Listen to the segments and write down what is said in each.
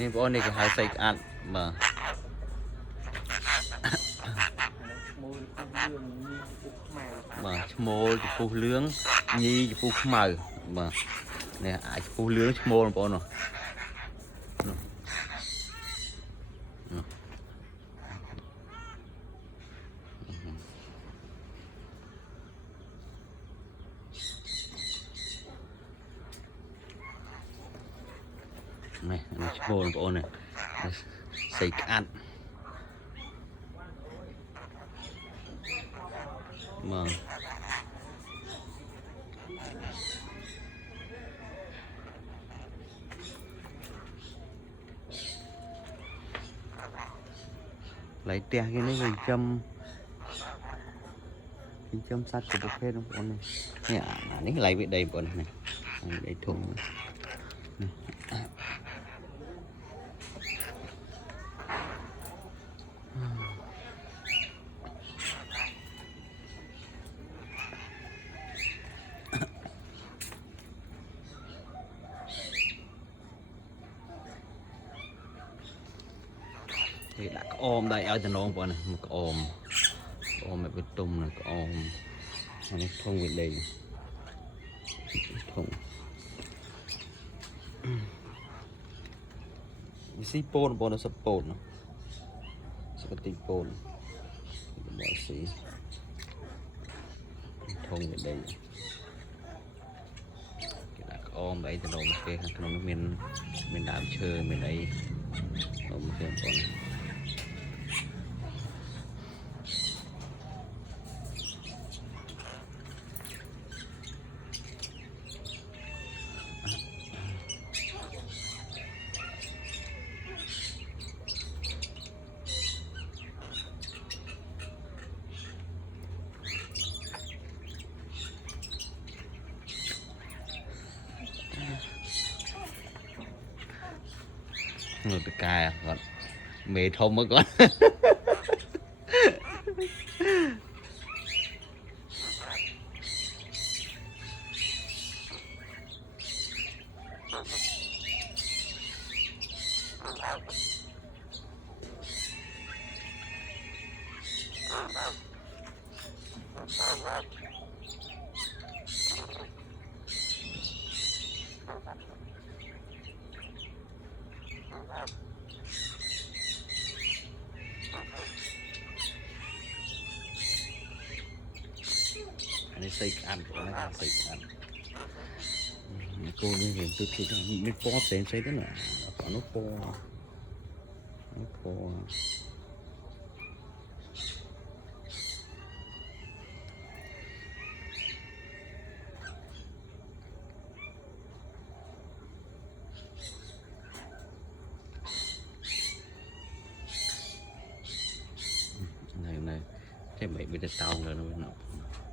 nên bọn này cái hai xây ăn mà mô phù lướng nhi phù mờ mà nè ai phù lướng mô bọn nó này mô bọn này xây ăn mà lấy tia cái này mình châm sát của bốc hết không này nè này lấy về đây bọn này đây thùng này. Thì đã có ôm đây ở trên nón bọn này một ôm này bê tung này có ôm nó không bị đầy không xí pôn bọn nó sắp pôn nó sắp tí pôn bỏ xí không bị đầy đã có ôm đây trên nón kia nó mình đạp chơi mình đây ôm kia bọn này người ta cài còn mẹ thông mới con này xây ăn của nó ra xây ăn cô như hiện tôi thấy bị nó po tên xây thế nào có nó po này cái mấy bây giờ tao rồi nó nọ nó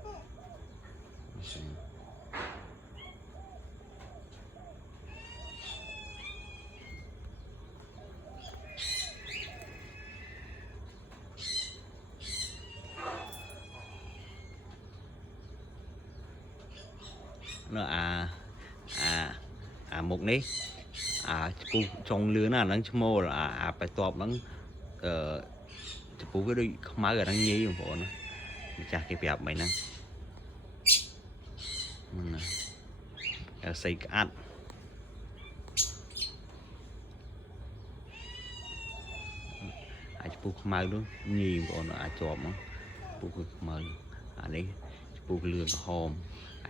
một ní cu trong lứa nào nó mô là phải tọp nó phụ cái đôi má rồi đang nhí một bộ nó chả cái bẹp mày nè xây cái ăn phụ má đó nhí bộ nó chọp nó phụ cái má đấy phụ cái lươn hòm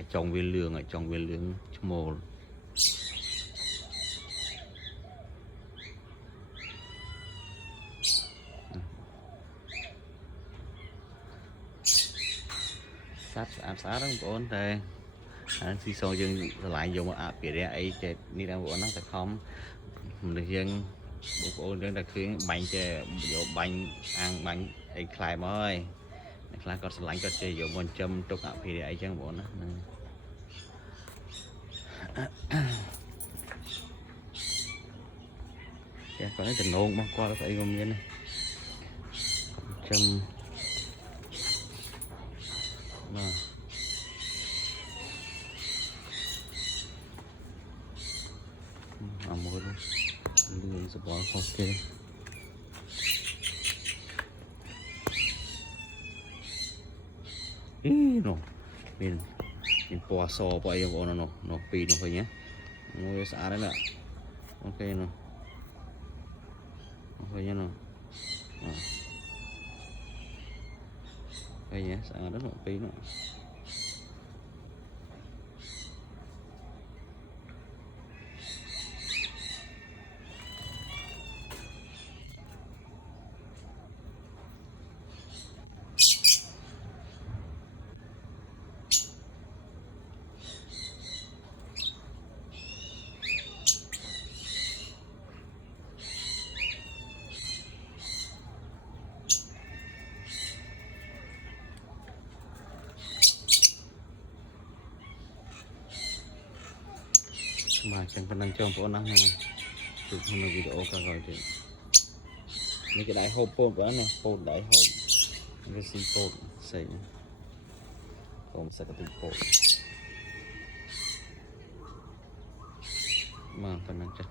trong viên lương mô sát đó bọn đây khi sau dân lại dùng cái đấy ấy chạy đi đang bọn nó sẽ không được dân bộ dân đặc khiến bánh chơi vô bánh ăn bánh ấy khai mới là có lạnh có chơi dùng một châm trục thì để ấy chẳng bọn nó có cái tình ôn băng qua nó phải gồm như này châm mua luôn sập bò ok nó mình bò sò bò yêu bò nó pì nó phải nhé ngồi xả đấy nè ok nó ok nhé nó ok nhé xả rất là pì nó mà chẳng cần năng cho bọn năng này chụp một video cả rồi thì mấy cái đáy hộp bột đó này bột đáy hộp cái xin bột xây còn sẽ có tính bột mà phần năng chắc